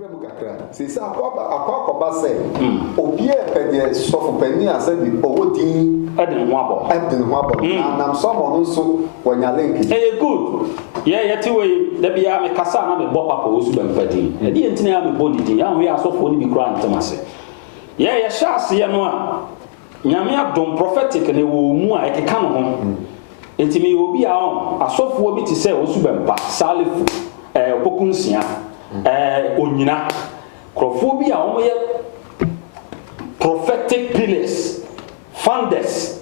bremu kakra se sa akwa say obi e pede sofo pani asa bi owodin edin ho abo nam somo no so wonya link good yeti we da bia me kasa na me bo papa wo su bampadin e di entina ya me bo didin ya ho ya sofo ni bi kura ntamase ye shase ye no a nyame adom prophetic ne wo mu a ekeka no ho entimi obi a asofo obi ti say wo su bampa salifu opokunsia onyina krofo bi a omoye prophetic pillars founders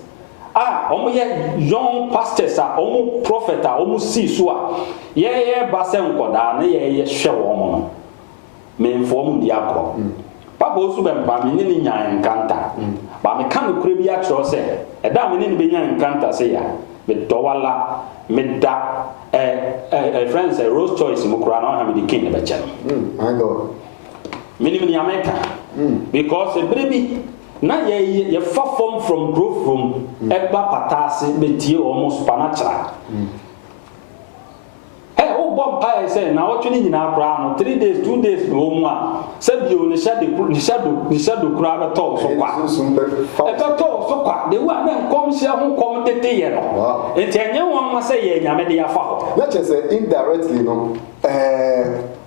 omoye young pastors omo prophet omo see so ye ba se nkoda na ye hwe wo mo me inform di akọ papa osu be mpa me ni nyan nkanta ba me kan kure bi a tro se eda me ni be nyan nkanta se ya me dowala me da friends Rose Choice mukura na ha me di king be chen my god mini America because e brebi na ye fa form from growth room eba patase betie almost supernatural bomb pie say na what ni nyina kra no 3 days 2 days no mu a say bio ni shadow kra be to so kwa e be to so kwa de wa na nkom hia ho kom tete ye no entenye won ma say ye nyame de ya fa ho let us say indirectly no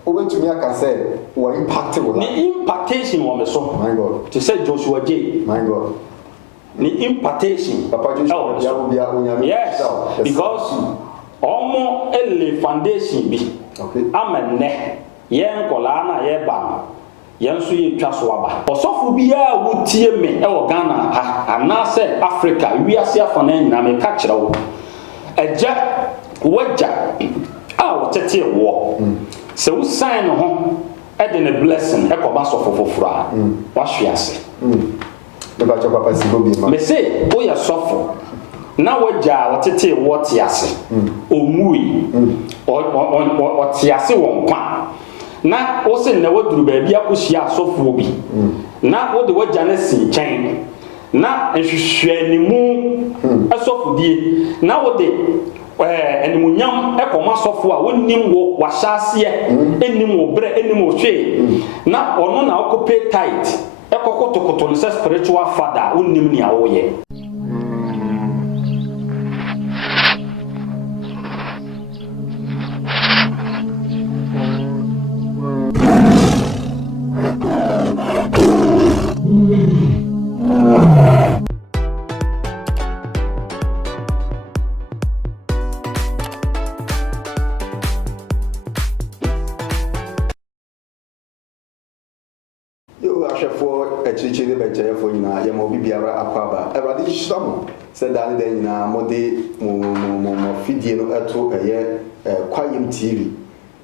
obetumi aka say wo impact wo ni impactation wo me so my god to say Joshua J my god ni impactation papa Joshua ya wo bia onyame yes because omo ele foundation bi okay amenne yen kola na ye ba yen so ye twa so aba osofo bi a wotie me e wo Ghana ha anase Africa wiase afana nyina me ka kire wo eja waja a wo tete wo se wo sign ho e de ne blessing e ko ba sofo fofura wa hwiase de ba cho papa si go bi ma me say o ya sofo na waja watete wote ase omui wote ase won kwa na wo se na woduru ba bia kohia asofo bi na wo de waja na si nchen na ehwehwanimu asofo die na wo de enimunyam ekoma asofo a wonnim wo wahyaase enim wo bre enim wo hwe na ono na occupy tight ekokotokoto no spiritual father wonnim ni awoye echiche be cheya fo nyina ye mo bibiara akwaba erade hishamo se dan de nyina mode mo fidie no eto eye kwayem tv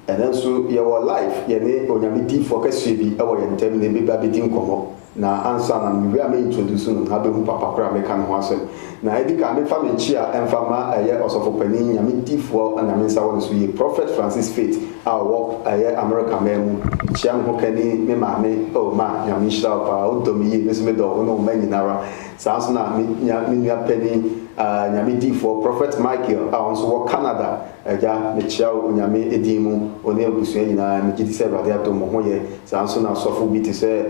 enenso ye wo live ye ne onyame di fo kasue bi e wo ye ntem ne be ba be di nkomo na ansa na me we introduce no ha be hu papa kra me kan ho asem na edi ka me fa me chi a emfa ma eye osofo pani nyame di fo anyame nsa wo so ye prophet Francis Faith a wo eye America memu chi an ho kani me ma me o ma nyame shira pa o do mi ye me so me do no ma nyinara sa so na me nua pani nyame di fo prophet Michael a onso wo Canada eja me chia o nyame edi mu oni abusu nyina me gidi se brade ato mo ho ye sa so na sofo bi ti se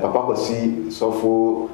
papa kwasi sofo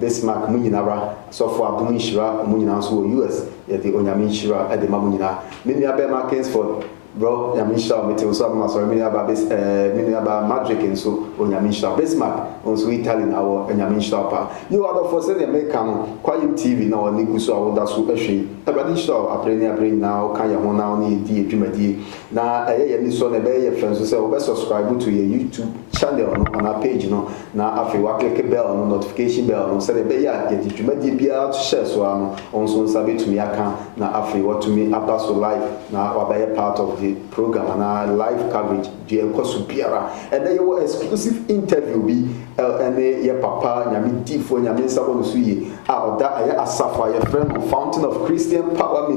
Bismarck mu nyinara sofo Abdul Nshira mu nyina so US ye de onyame Nshira e de ma mu nyina me nua be ma Kingsford bro nyamisha mete so ma so mini aba magic enso onyamisha Bismarck onso Italy na wo nyamisha pa you other for say the American kwayim TV na oni guso awoda so ehwe abadi show apreni na o kan ye ho na oni di edwumadi na ye ni so na be ye friends so say o be subscribe to your YouTube channel no on our page no na afi wa click bell no notification bell no say be ya ye edwumadi bia to share so ano onso nsabe tumi aka na afi what to me after so live na wa be part of the program and our live coverage the Kosupiara and then your exclusive interview be and your papa nyame tifo nyame nsabo no so yi oda aya asafa your friend on Fountain of Christian Power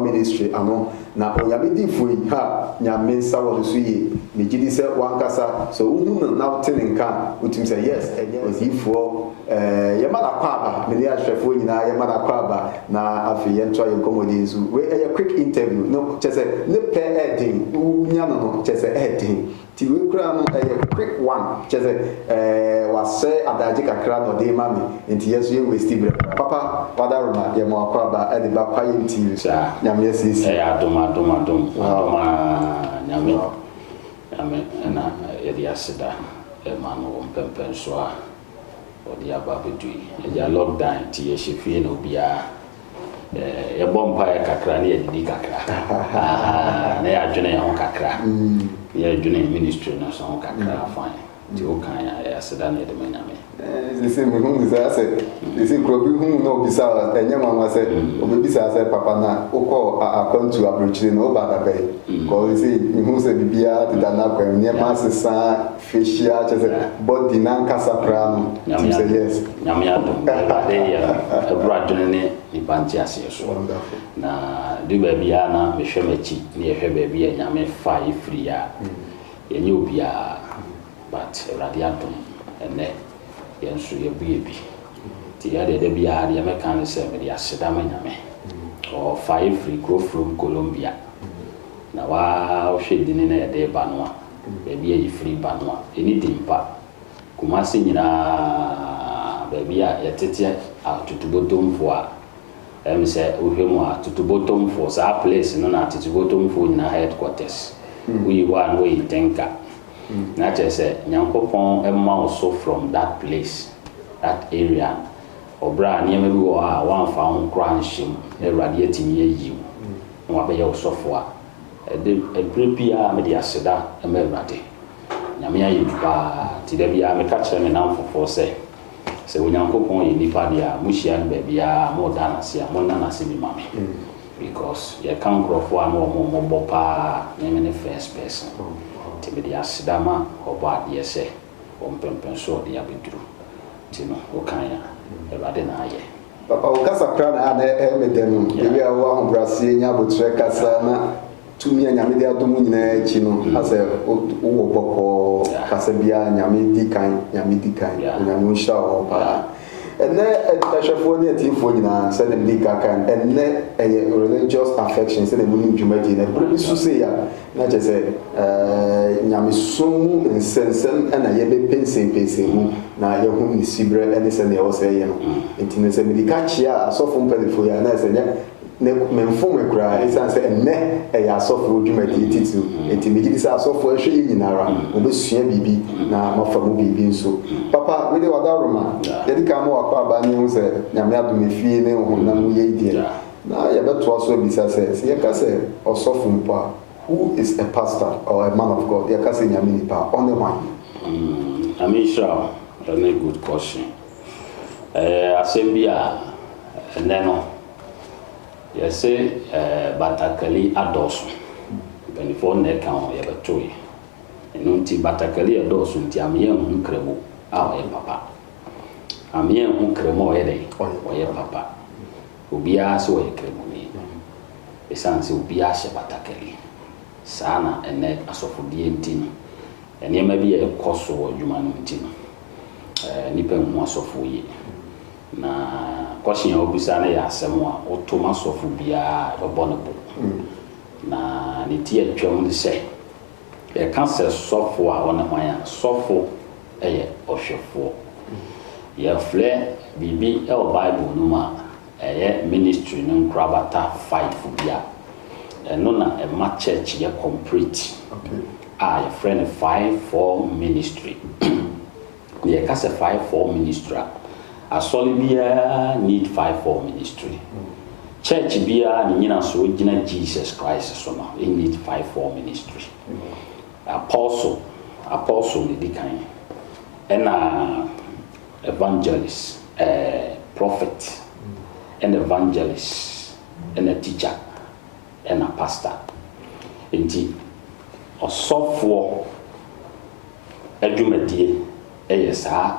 Ministry ano na onyame tifo yi ha nyame nsabo no so yi me gidi se wankasa so unu na uteninka utim say yes enye ozifo yɛma na kwa aba me ne ahwɛfoɔ nyinaa yɛma na kwa aba na afei yɛnto ayɛ nkɔmmɔden nso we ɛyɛ quick interview no kyɛ sɛ ne pɛ ɛden wonya no kyɛ sɛ ɛden nti we kura no ɛyɛ quick one kyɛ sɛ wasɛ adagye kakra na ɔde ma me nti yɛso yɛ waste berɛ papa wadaroma yɛma wakɔ aba ɛde ba kwa yɛm tv nyame asiesie ɛyɛ adom nyame ɛna yɛde aseda ɛma no wɔ mpɛmpɛn so a ɔde aba bɛdui ɛgya lockdown nti yɛhyɛ fie na obiara yɛbɔ mpaeɛ kakra ne yɛdidi kakra na yɛadwene yɛn ho kakra yɛadwene ministry no so ho kakra fine nti wokan yɛ aseda na yɛde ma nyame sisi mi hu sɛ asɛ sisi kuro bi hu na obisa ɛnyɛ mama sɛ obebisa sɛ papa na wokɔ akwantu aburokyire na woba adabɛ kɔ sisi mi hu sɛ bibia deda na kwan nneɛma asesa facial kyɛ sɛ body na nkasa koraa no tim sɛ yes nyame adom ɛbade yɛ ɛboro adwene ne nipa nte aseɛ so na de baabia na mehwɛ m'akyi ne yɛhwɛ baabi a nyame fa yɛfiri a yɛnyɛ obiaa but awurade adom ɛnɛ yɛnso yɛbue bi nti yɛde da biara deɛ mɛka ne sɛ mede aseda ma nyame ɔfa yɛfiri kuro from Colombia na wohwɛ dini na yɛde ba no a baabi a yɛfiri ba no a ɛni di mpa Kumasi nyinaa baabi a yɛtete atotobotomfoɔ a ɛm sɛ wohwɛ mu a atotobotomfoɔ saa place no na atotobotomfoɔ nyinaa headquarters woyi hɔ a na woyi tenka na kyerɛ sɛ nyankopɔn ɛma wo so from that place that area ɔbrɛ a nneɛma bi wɔ a woamfa ho koraa nhyɛ mu na awurade atumi ayi wo na wabɛyɛ wo sɔfo a ɛberɛ biara mede aseda ma awurade nyame ayɛ bi paa nti da biara meka kyerɛ me namfofoɔ sɛ onyankopɔn yɛ nnipa deɛ a mohyia no baabiara moda nase a monna nase bi ma me because yɛka nkurɔfoɔ a na ɔmɔmmɔbɔ paa na me ne first person nti mede aseda ma ɔbɔ adeɛ sɛ ɔmpɛmpɛn so ɔde abɛduru nti no wokan a awurade na ayɛ papa wo kasa kra na ana ɛmɛdɛ no ebi a wo ahobraseɛ nya abotrɛ kasa na tumi a nyame de adom nyinaa akyi no asɛ wowɔ bɔkɔɔ kasa biara nyame di kan nyame onyame nhyira wɔ paa ɛnɛ ɛhwɛfoɔ ne atiifoɔ nyinaa sɛdeɛ mede kaka ɛnɛ ɛyɛ religious affection sɛdeɛ mu ne dwumadi no ɛberɛ bi so sei a na kyɛ sɛ nyamesom mu nsɛnsɛm ɛna yɛbɛpɛnsɛmpɛnsɛm mu na yɛho ne siberɛ ne sɛdeɛ ɛwɔ sɛ ɛyɛ no nti no sɛ mede ka kyea a asɔfo mpanimfoɔ yi a na ɛsɛ nyɛ memfom koraa ɛsiane sɛ ɛnɛ ɛyɛ asɔfoɔ dwumadie titiri nti megye di sɛ asɔfoɔ ahwɛ yɛ nyinara wɔbɛsua biribi na mafa mu biribi nso papa wede wadaroma yɛde ka ma wakɔ aba ne hu sɛ nyame adom efie ne honam mu yɛ deɛ na yɛbɛtoa so abisa sɛ yɛka sɛ ɔsɔfo mpo a who is a pastor or a man of God yɛka sɛ nyame nipa ɔne hwan Amisha, a good question. Asɛm bi a ɛnɛ no yɛsɛ batakali adɔso mpanimfoɔ na ɛka ho yɛbɛtoe ɛno nti batakali adɔso nti ameyɛ ho nkramo a ɔyɛ papa ameyɛ ho nkramo a ɔyɛ dɛ ɔyɛ papa obiara sɛ ɔyɛ kramoni ɛsiane sɛ obiara hyɛ batakali saa na ɛnɛ asɔfodeɛ nti no nneɛma bi a ɛkɔ so wɔ adwuma no nti no nipa mu asɔfo yie na kɔhyɛn a obisa na yɛ asɛm a wotom asɔfo biara bɛbɔ ne bo na ne ti atwam ne sɛ yɛka sɛ sɔfo a wɔne hwan a sɔfo ɛyɛ ɔhwɛfoɔ yɛfrɛ biribi ɛwɔ bible no mu a ɛyɛ ministry no nkorabata 5 bi a ɛno na ɛma church yɛ complete a yɛfrɛ no 5-4 ministry yɛka sɛ 5-4 ministry asɔre biara need 5-4 ministry church biara ne nyina so gyina Jesus Christ so no it need 5-4 ministry apostle ne di kan ɛna evangelist prophet and evangelist and a teacher and a pastor nti ɔsɔfoɔ adwumadie ɛyɛ saa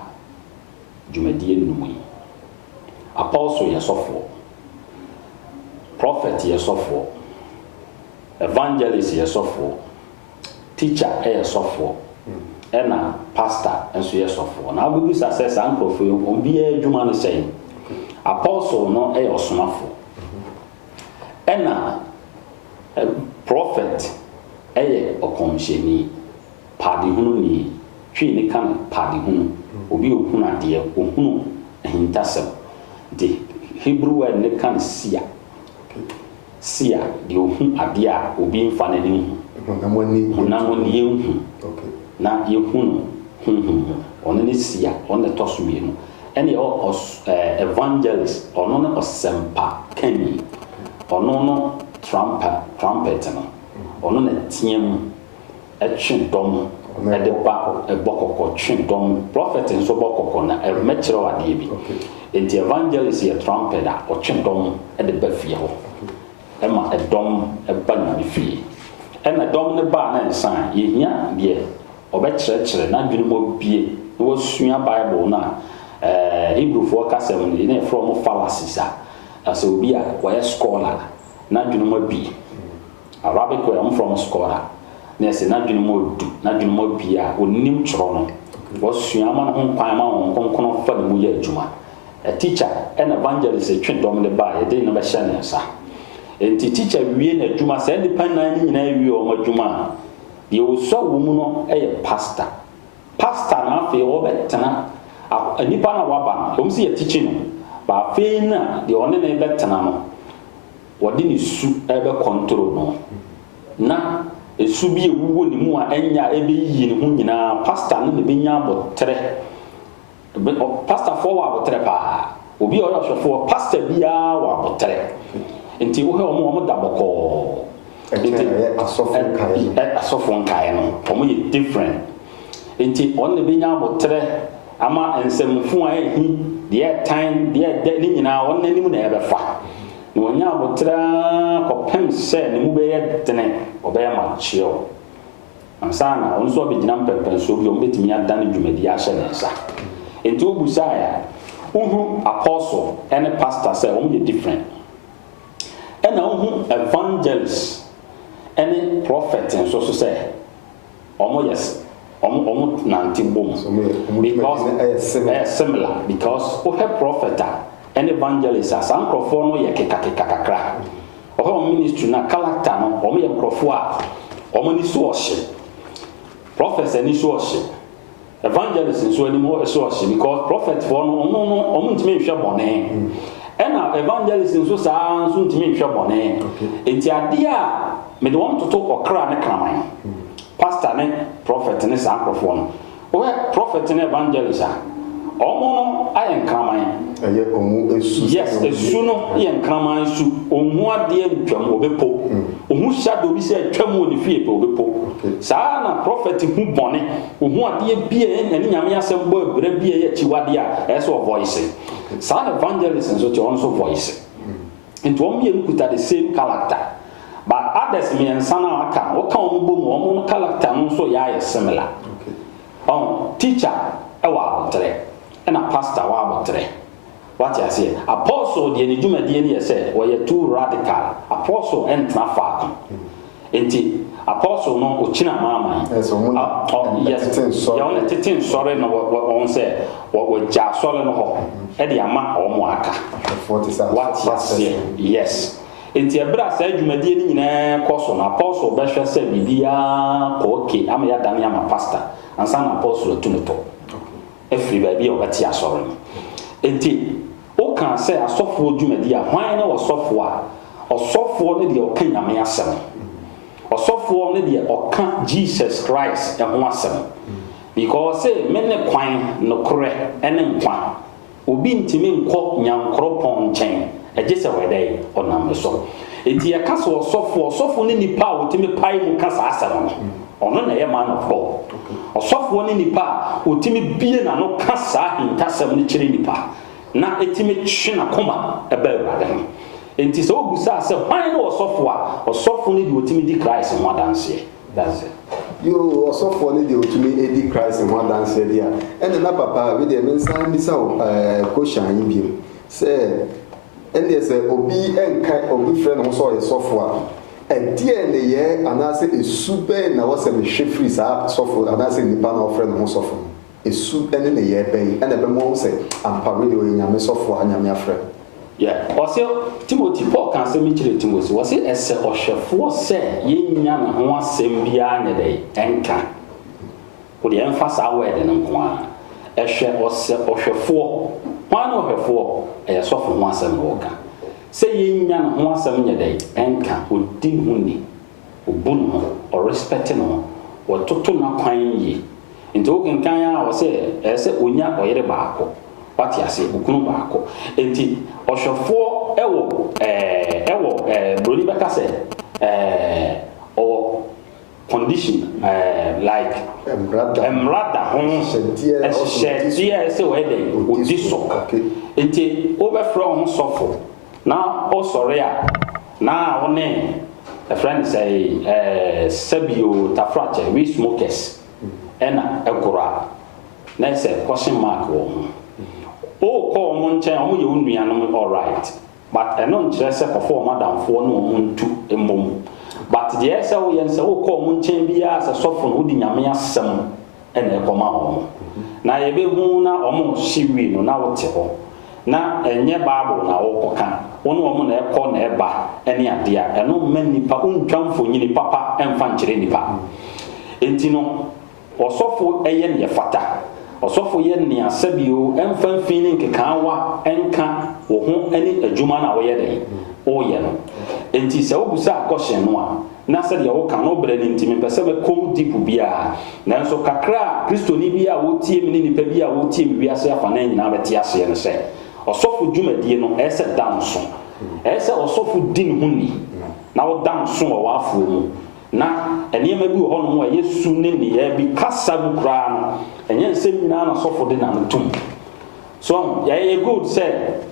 dwumadie nnum yi apostle yɛ sɔfoɔ prophet yɛ sɔfoɔ evangelist yɛ sɔfoɔ teacher ɛyɛ sɔfoɔ ɛna pastor nso yɛ sɔfo na abubu sa sɛ saa nkrɔfo yi obi adwuma no sɛ apostle no ɛyɛ ɔsomafo ɛna prophet ɛyɛ ɔkɔmhyɛni paadehunu ni twi ne kan paadehunu obi ohunu adeɛ ohunu ahintasɛm de Hebrew word ne kan sia de ohun adeɛ a obi mfa ne ne hu na mo ne yehu na yehu no ɔno ne sia ɔno ne tɔso mienu ɛne evangelist ɔno ne ɔsɛmpa kani ɔno no trumpet no ɔno ne teɛ mu ɛtwe dɔm ɛde ba ɛbɔ kɔkɔ twe dɔm prophet nso bɔ kɔkɔ na ɛmɛkyerɛ adeɛ bi enti evangelist yɛ trumpet a ɔtwe dɔm ɛde ba fie hɔ ɛma ɛdɔm ɛba nyame fie ɛna dɔm ne ba na nsan yɛhia deɛ ɔbɛkyerɛkyerɛ na adwene mu bie na wasua bible na Hebrewfoɔ kasɛm no ne ɛfrɛ mo fallacies a asɛ obi a wɔyɛ scholar na adwene mu bie Arabic wɔ mo from scholar na ɛsɛ na adwene mu du na adwene mu bie a onim twerɛ no wasua ma no ho kwan ma wɔn konkono fa ne mu yɛ adwuma a teacher ɛna evangelist etwe dɔm ne ba yɛde ne bɛhyɛ ne nsa enti teacher wie na adwuma sɛ nipa nan ne nyinaa wie wɔn adwuma deɛ osɔ wɔ mu no ɛyɛ pastor na afei wɔbɛtena nipa na waba no wɔn si yɛ teaching no ba afei na deɛ ɔne ne bɛtena no wɔde ne su ɛbɛ control no na esu bi ewuwo ne mu a ɛnya ɛbɛyi ne ho nyinaa pastor no ne bɛnya abɔtrɛ pastor fo wɔ abɔtrɛ paa obi a ɔyɛ ɔhwɛfoɔ pastor biara wɔ abɔtrɛ nti wo hɛ ɔmo da bɔkɔɔ nti asɔfo nkae no ɔmo yɛ different nti ɔno ne bɛnya abɔtrɛ ama nsɛmfo a ɛhi deɛ tan deɛ dɛ ne nyinaa ɔno n'anim na ɛbɛfa na wɔnya abɔtrɛ kɔpem sɛ ne mu bɛyɛ dene ɔbɛyɛ makyeɛw ansa na ɔno nso ɔbɛgyina mpɛmpɛnsoɔ bi ɔmo bɛtumi adane dwumadi ahyɛ ne nsa nti wobusaa ya wohu apostle ɛne pastor sɛ ɔmo yɛ different ɛna wohu evangelist ɛne prophet nso so sɛ ɔmo nante bom because ɛyɛ similar because wohɛ prophet a ɛne evangelist a saa nkurɔfoɔ no yɛ kekakeka kakra ɔhɛ ɔmo ministry na character no ɔmo yɛ nkurɔfoɔ a ɔmo ani so ɔhye prophet ani so ɔhye evangelist nso ani so ɔhye because prophet foɔ no ɔmo ntumi nhwɛ bɔne ɛna evangelist nso saa nso ntumi nhwɛ bɔne enti adeɛ a mede wɔn toto ɔkra ne kraman pastor ne prophet ne saa nkurɔfoɔ no ɔhɛ prophet ne evangelist a ɔmo no ayɛ nkraman ɛyɛ ɔmo esu yes esu no yɛ nkraman su ɔmo adeɛ ntwam ɔbɛpo ɔmo shadow bi sɛ atwam wɔ ne fie pɛ ɔbɛpo saa na prophet hu bɔne ɔmo adeɛ bi a ɛne nyame asɛm bɔ abira bi a ɛyɛ akyiwadeɛ a ɛyɛ sɛ ɔvoice saa na evangelist nso te ɔno nso voice nti wɔn mmienu kuta the same character but others mmiɛnsa na aka wɔka wɔn bɔ mu wɔn no character no nso yɛ ayɛ similar teacher ɛwɔ abɔtrɛ ɛna pastor wɔ abɔtrɛ wate aseɛ apostle deɛ ne dwumadie ne yɛ sɛ wɔyɛ too radical apostle ɛntena faako nti apostle no ɔkyina maaman yes yɛwɔ tete nsɔre no wɔn sɛ wɔgya asɔre no hɔ ɛde ama wɔn aka wate aseɛ yes nti ɛberɛ a saa dwumadie no nyinaa kɔ so na apostle bɛhwɛ sɛ biribiara kɔ oke ama yɛadane ama pastor ansa na apostle atu ne tɔ ɛfiri baabi a wɔbɛte asɔre no nti woka sɛ asɔfoɔ dwumadi a hwan ne wɔsɔfoɔ a ɔsɔfoɔ ne deɛ ɔka nyame asɛm ɔsɔfoɔ ne deɛ ɔka Jesus Christ ɛho asɛm because sɛ me ne kwan nokorɛ ɛne nkwa obi ntimi nkɔ nyankoropɔn nkyɛn ɛgye sɛ wɔdɛ ɔnam so enti yɛka sɛ ɔsɔfoɔ ne nipa a wɔtumi pae mu ka saa asɛm no ɔno na ɛyɛ man of God ɔsɔfoɔ ne nipa a wɔtumi bie n'ano ka saa hintasɛm no kyerɛ nipa na etimi twe na koma ɛbɛ Awurade ho enti sɛ obusa sɛ hwan ne ɔsɔfo a ɔsɔfo ne deɛ otimi di Christ ho adanseɛ that's it yo ɔsɔfo ne deɛ otimi edi Christ ho adanseɛ deɛ ɛne na papa we deɛ mensan bisa koshan yi bi sɛ ɛne sɛ obi frɛ no so ɔyɛ sɔfo a ɛdeɛ ne yɛ anaasɛ esu bɛn na wɔsɛ mehwɛ firi saa sɔfo anaasɛ nipa na ɔfrɛ ne ho sɔfo no esu ɛne ne yɛ bɛn ɛna ɛbɛma wɔn sɛ ampa wei deɛ ɔyɛ nyame sɔfo a nyame afrɛ no. Ɔsɛ Timothy Paul kan sɛ mekyerɛ Timothy wɔsɛ ɛsɛ ɔhwɛfoɔ sɛ yɛnya ne ho asɛm biara nyɛ dɛ ɛnka wode ɛmfa saa wɛde no nko a ɛhwɛ ɔsɛ ɔhwɛfoɔ hwan ne ɔhwɛfoɔ ɛyɛ sɔfo ho asɛm na wɔka sɛ yɛnya ne ho asɛm nyɛ dɛ ɛnka ɔdi ne ho ni ɔbu ne ho ɔrespɛte ne ho wɔtoto n'akwan yie nti wokenkan a wɔsɛ ɛyɛ sɛ ɔnya ɔyere baako wate ase okunu baako enti ɔhwɛfoɔ ɛwɔ broni bɛka sɛ ɔwɔ condition like emrada ho ɛhyehyɛdeɛ sɛ wɔyɛ dɛ ɔdi so enti wobɛfrɛ wo ho sɔfo na ɔsɔre a na wo ne ɛfrɛ ne sɛ sɛbio tafrakyɛ we smokers ɛna ɛgoro a na ɛsɛ question mark wɔ ho o kɔ ɔmo nkyɛn ɔmo yɛ wo nuanom all right but ɛno nkyerɛ sɛ kɔfɔ ɔmo adamfoɔ ne ɔmo ntu mmom but deɛ sɛ woyɛ nsɛ wo kɔ ɔmo nkyɛn biara sɛ sɔfo no wodi nyame asɛm ɛna ɛkɔma ɔmo na yɛbɛhu na ɔmo hye wie no na wote hɔ na ɛnyɛ bible na wokɔka wo ne ɔmo na ɛkɔ na ɛba ɛne adeɛ a ɛno mma nipa wontwa mfonyini papa ɛmfa nkyerɛ nipa enti no ɔsɔfo ɛyɛ neɛ fata ɔsɔfo yɛ nea sɛbio ɛmfa mfin ne nkekaawa ɛnka wo ho ne adwuma no a woyɛ dɛn woyɛ no enti sɛ wobusa akɔhyɛ no a na sɛdeɛ woka no brɛ ne ntimi mpɛ sɛ mɛkɔm deep biara nanso kakra a kristoni bi a wotie me ne nipa bi a wotie me wiase afa na nyinaa bɛte aseɛ no sɛ ɔsɔfo dwumadie no ɛyɛ sɛ da nso ɛyɛ sɛ ɔsɔfo di ne ho ni na woda nso wɔ w'afoɔ mu na nneɛma bi wɔ hɔ nom a ɛyɛ su ne nneyɛɛ bi kasa mu koraa no ɛnyɛ nsɛm nyinaa na sɔfo de na no tom so yɛyɛ good sɛ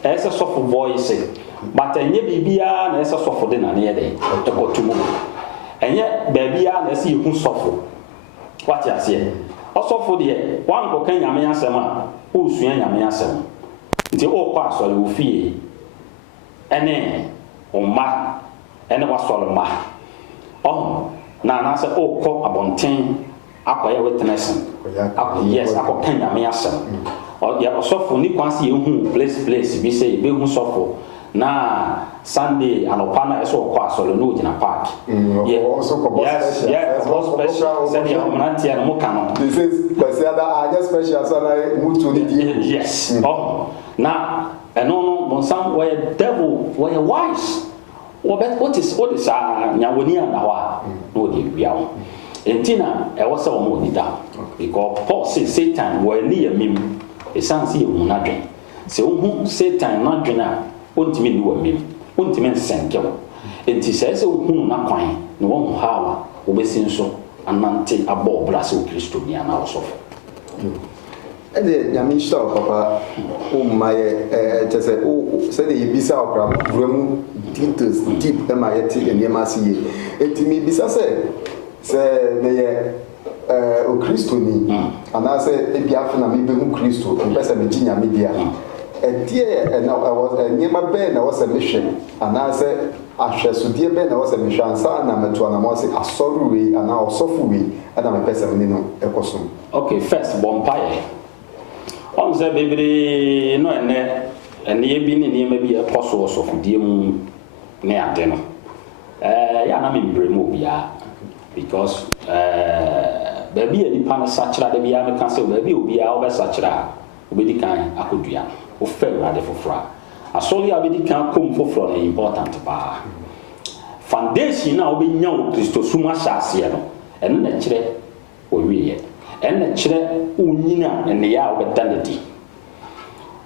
ɛyɛ sɛ sɔfo voice but ɛnyɛ biribiara na ɛyɛ sɛ sɔfo de na ne yɛ dɛ ɛkɔto mu ɛnyɛ baabiara na ɛyɛ sɛ yɛhu sɔfo wate aseɛ ɔsɔfo deɛ wankɔka nyame asɛm a wosua nyame asɛm nti wokɔ asɔre wo fie ɛne wo mma ɛne wasɔre mma na anaasɛ wokɔ abɔnten akɔyɛ witness yes akɔka nyame asɛm ɔsɔfo ni kwan sɛ yɛhu place bi sɛ yɛbɛhu sɔfo na Sunday anɔpa na ɛsɛ ɔkɔ asɔre no ogyina park yes sɛdeɛ ɔmranteɛ no moka no yes na ɛno no bɔnsam wɔyɛ devil wɔyɛ wise what is nyawoni ana hɔ a na wɔde wia wo enti na ɛwɔ sɛ wɔn wɔde da because Paul say Satan wɔani yɛ mim ɛsiane sɛ yɛhu n'adwen sɛ wohu Satan n'adwen a wɔntumi nni wɔ mim wɔntumi nsɛnke wo enti sɛ ɛsɛ wohu n'akwan na wɔhu how a wɔbɛsi nso anante abɔ ɔbra sɛ wo kristoni anaa ɔsɔfo ɛde nyame nhyira wo papa womma yɛ kyɛ sɛ sɛdeɛ yɛbisa wo kora wura mu details deep ma yɛte nneɛma ase yie enti mebisa sɛ meyɛ okristoni anaasɛ ebi afe na mebɛhu kristo mpɛ sɛ megye nyame di a ɛdeɛ nneɛma bɛɛ na ɛwɔ sɛ mehwɛ anaasɛ ahwɛsodeɛ bɛɛ na ɛwɔ sɛ mehwɛ ansa na meto anamɔ sɛ asɔre wei anaa ɔsɔfo wei ɛna mepɛ sɛ mene no ɛkɔ so okay first bɔ mpaeɛ ɔn sɛ bebree no ɛnneɛ bi ne nneɛma bi ɛkɔ so wɔ sɔfodie mu ne ade no yɛ ana membrɛ mu obiara because baabi a nipa no sakyera da biara meka sɛ baabi a obiara wobɛsakyera a wobɛdi kan akɔdua no wofɛ awurade foforɔ a asɔre a wobɛdi kan kɔm foforɔ no important paa foundation a wobɛnya wo kristosum ahyɛ aseɛ no ɛno na kyerɛ wɔwieɛ ɛno na kyerɛ wonyina nneyɛ a wobɛda no di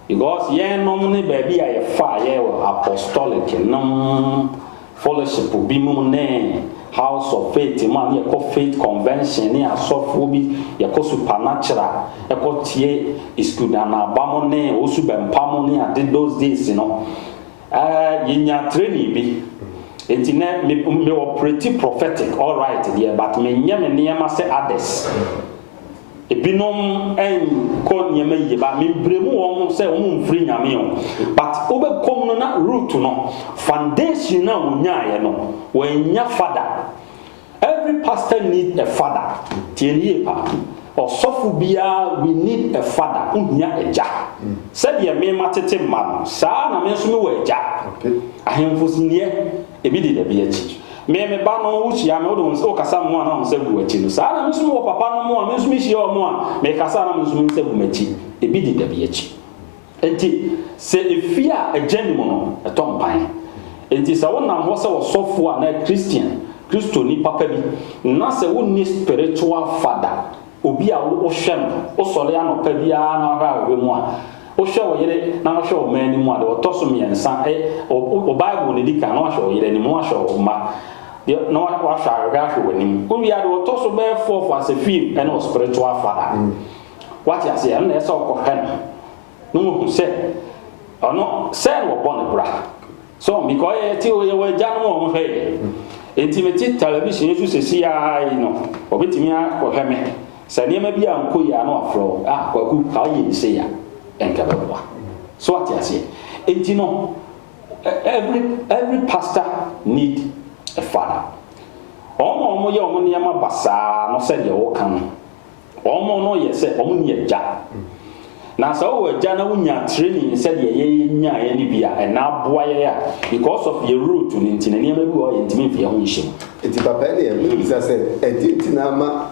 because yɛnom ne baabi a yɛfa a yɛwɔ apostolic nom fellowship bi mu ne house of faith man yɛkɔ faith convention ne asɔfoɔ bi yɛkɔ supernatural yɛkɔ tie iskudanaba mu ne osu bɛmpa mu ne ade those days no yɛnya training bi enti na me operate prophetic all right deɛ but me nyɛ me nneɛma sɛ others ebinom ko niema yie ba membremu won say won mfiri nyame yo but obekom no na root no foundation na wonyae no wanya father. Every pastor need a father. Tienie pa osofu bia we need a father unya eja said ye me matete ma saa na me so me wa eja ahemfo sinie ebi de be achi me ba no wo hia me wo do kasa mo na wo se bu achi no saa na me so me wo papa no mo a me so me hia o mo a me kasa na me so me se bu machi ebi de be achi enti se efia agani mo no etompan enti sa wo na ho se wo sofu a na Christian Christo ni papa bi na se wo ni spiritual father obi a wo hwem o sole anopa bia na ha mu a o hwe wo yere na wo hwe o man ni mu a de o toso me ensa o bible ne dika na wo hwe o yere ni mu wo hwe o ma de na wo hwe ahwe wani o wi a de o toso be for as a feel and o spiritual father what you say na esa o ko hwe no mo se ono se wo bon bra so mi ko ye ti o ye we ja no mo hwe intimate television you see ya no obetimi akọ hwe me sanema bia anko ya na afro kwaku ka ye se ya enkabewa so what you say no every pastor need a father omo ye omo niam basa no se de wo kan omo no ye se omo ni eja na so we ja na wunya training se de ye nya ye ni bia e na aboa ye ya because of your root ni ntina niam bi o ye ntimi fi ho nhim enti papa ne me bisa se edi na ma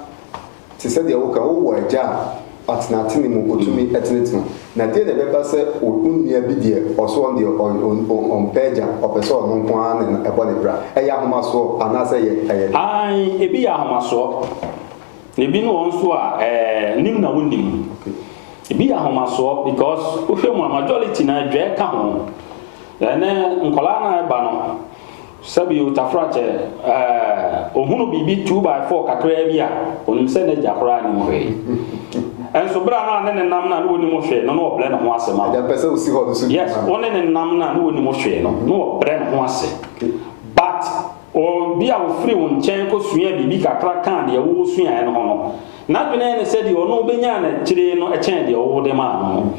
ti se de wo kan wo eja atinatini mu otumi etinetino na de beba se onunya bi de oso on de on page opeso on nko an e bone bra e ya homa so anase ye ai e bi ya homa so ne bi no on so a nim na wonim e bi ya homa so because o hwe mu majority na dwe ka ho ene nkola na ba no sabi utafrache ohunu bibi 2x4 kakra bia onim se na jakora ni hwe enso bra na ne nam na woni mo hwe no no obre na ho ase ma da pese usi ho so yes one ne nam na woni mo hwe no no obre na ho ase but o bia wo free won chen ko sua bibi kakra kan de wo sua no no na dwene ne se de ono benya na kire no e chen de wo de ma no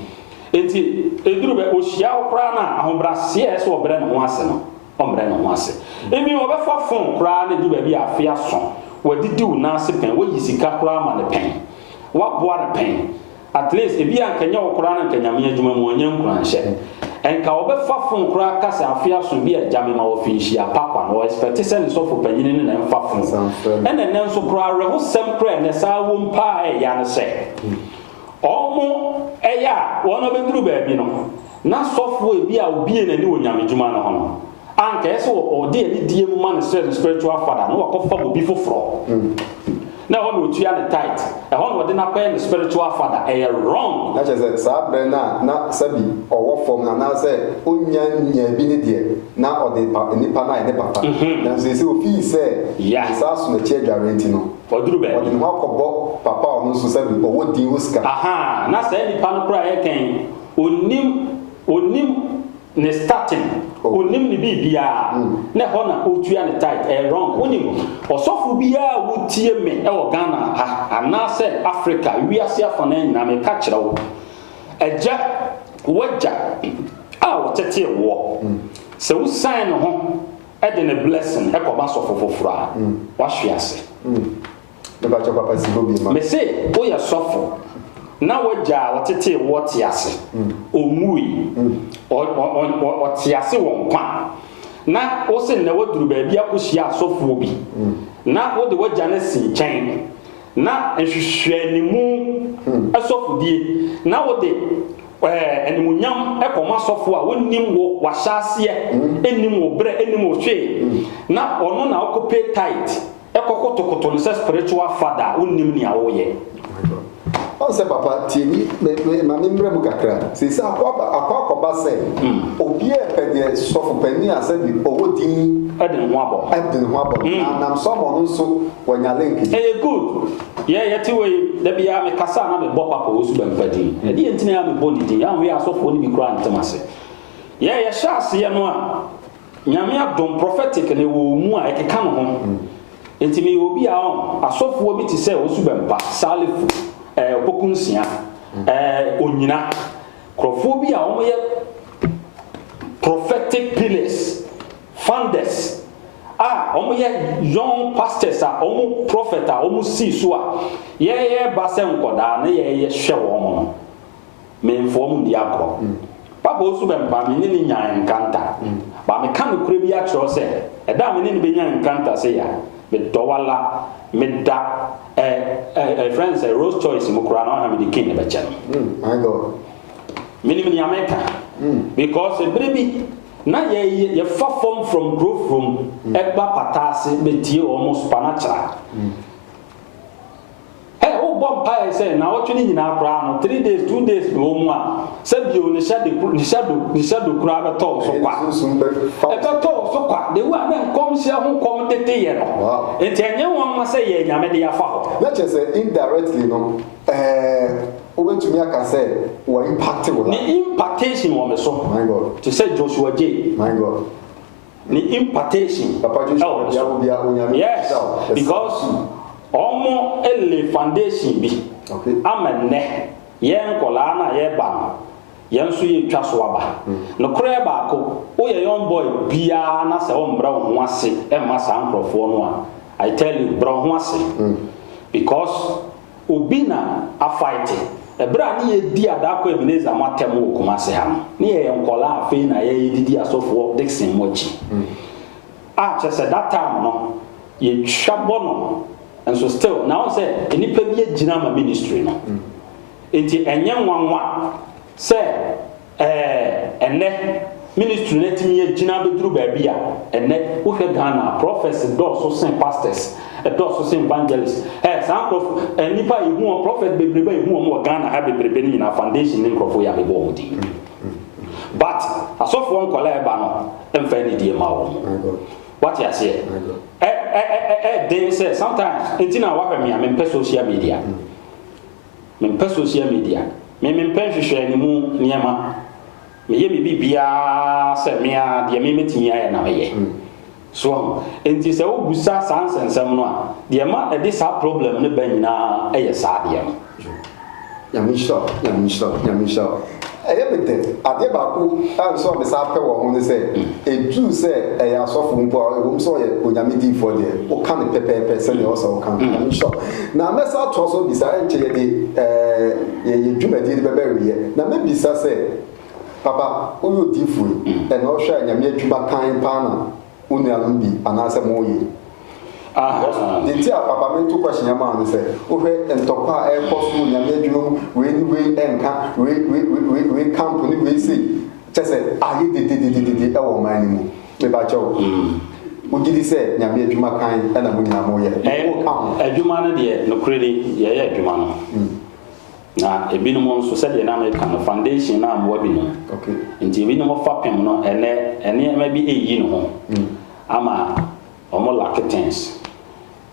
enti eduru be o hia wo kra na ahobra se e so obre na ho ase no ombre na ho ase emi wo be fa fon kra na du ba bi afia so wadidi wo na ase pen wo yisika kra ma ne pen wa boa pen at least ebi ankanya wo kra na ankanya me adwuma mu onyam kra nhye enka wo be fa fon kra kasa afia so bi ajame ma wo finhia papa no expect say ne so fo panyini ne na mfa fon ene ne nso kra reho sem kra ne sa wo mpa e ya ne se omo eya wo no be duru ba bi no na sofo ebi a obi na ni onyam adwuma no ho anka eso o de ni die mu man spiritual father no wakofa obi foforo na ho no tuya ne tight e ho no de na kwa ne spiritual father wrong na je sa bre na sabi owo form na say onya nya bi ne de na o de nipa na ne papa na so se o fi say sa so na che guarantee no oduru be o de no akobo papa o no so sabi owo di uska aha na say nipa no kra ye kan onim ne starting onim ni bibia na ho na otua ne tight wrong onim osofu bia wotie me e wo Ghana anase Africa wiase afana nyina me ka kire wo eja waja a wo tete wo se wo sign ho e de ne blessing e ko ba so fofofra wa hwiase de ba cho papa si go bi ma me say o ya sofo na waja watete woti ase omui o ti ase won kwa na o se na waduru ba bia kohia asofo bi na wo de waja na si chen na ehwehwanimu asofodie na wo de enimunyam ekoma asofo a wonim wo wahyaase enim wo bre enim wo hwe na ono na okope tight ekokotokoto no spiritual father wonim ni awoye on se papa tieni ma membre mu kakra se sa akwa ba se obi e pede sofo pani ase bi owodin edin ho abo na someone nso wanya link good yeti we da bia me kasa na me bo papa osu ban padi e di entina ya me bo didi ya we asofo ni bi kura ntemase ye shaase ye no a nyame adom prophetic ne wo mu a ekeka no ho entimi obi a asofo bi ti se osu ban pa salifu opokunsia onyina krofo bi a omo ye prophetic pillars founders omo ye young pastors omo prophet omo si so ye ba se nkoda na ye hwe wo mo no memfo mu di akro papa osu be mpa me ni nyan nkanta ba me kan kure bi a tro se eda me ni be nyan nkanta se ya me dowala me da friends Rose Choice mo kura na ha me di king be che no my god minimum in America because a baby na ye far from growth from egba patase betie almost supernatural bomb pie say na what ni nyina kra no 3 days 2 days no mu a say bio ni shadow kra be to so kwa e be to so kwa de wa na kom sia ho kom tete ye no enti enye won ma say ye nyame de afa ho na che say indirectly no obetumi aka say wa impact wo ni impactation wo me so my god to say Joshua J my god ni impactation papa Joshua ya onyame yes because omo ele foundation bi okay amenne yen kola na ye ba yen so ye twa so aba no kure ba ko o ye young boy bia na se o mbra ho ase e ma sa ankrofo no a I tell you bra ho ase because obi na a fight e bra ni ye di adako Ebenezer matem o kuma se ha ni ye nkola afi na ye didi asofo Dixon mochi chese that time no ye twabo no. And so still now say any pe gina ma ministry no enti enye nwanwa say ene ministry na timi ye gina be duru ba bia ene wo hwe Ghana prophets do so sen pastors do so sen evangelists some prof nipa ihu prophet bebrebe ihu mo Ghana ha bebrebe ni na foundation ni nkrofo ya be bo mudi but asofo nkola e ba no emfa ni die ma wo what you say they say sometimes intina wa me am pe social media me pe social media me pe hwehwe ni mu niema me ye me bibia se me a de me metinya ya na me so enti se wo busa sansensem no a de ma e dis problem ne ba nyina e ye sa de no ya mi sure bete ade ba ku so be sa pe wo ho ne se edu se ya asofo mpo e wo so ye onyame di for de o kan pepepe se ne o so kan ya mi sure na me sa to so bi sa enche ye de ye dwumadi de bebe ye na me bi sa se papa o yo di fu e na o hwa nyame adwuma kan pa na unu anu bi anase mo ye the tia papa me to question am an say o hwe entokwa e koso nyame adwuma we enka we camp ni we say chese aye de e wo man ni mu me ba chawo o gidi say nyame adwuma kan e na mo nyina mo ye o kan adwuma no de no kredi ye adwuma no na ebinom nso se de na America no foundation na amwa bi no okay nti ebinom fa pem no ene ma bi eyi no ho ama omo laketens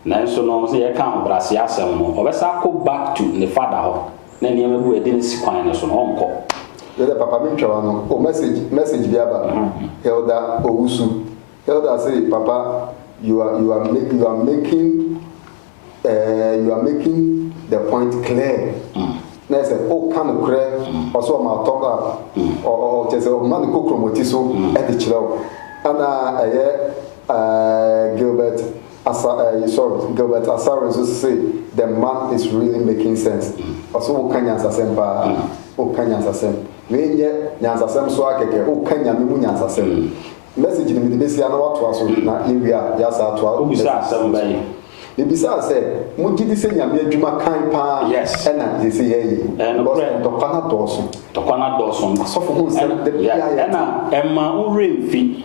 na nso no se ye kan brase asem no obesa ko back to the father ho na niam bu edi nsi kwan no so no onko ye de papa mi twa no o message bi aba elder owusu elder say papa you are making the point clear na say o kan kure o so ma talk o just o man ko kromoti so e de chiro ana Gilbert Asare so say the man is really making sense. Also o kanya asasem pa o kanya asasem. We nye nyansasem so akeke o kanya memu nyansasem. Message ni me besi ana wato aso na area ya sa to o bisa asem bai. E bisa say mo gidi se nyame adwuma kan pa e na they say hey to kana doso aso fo hu se de ya na emma o remfi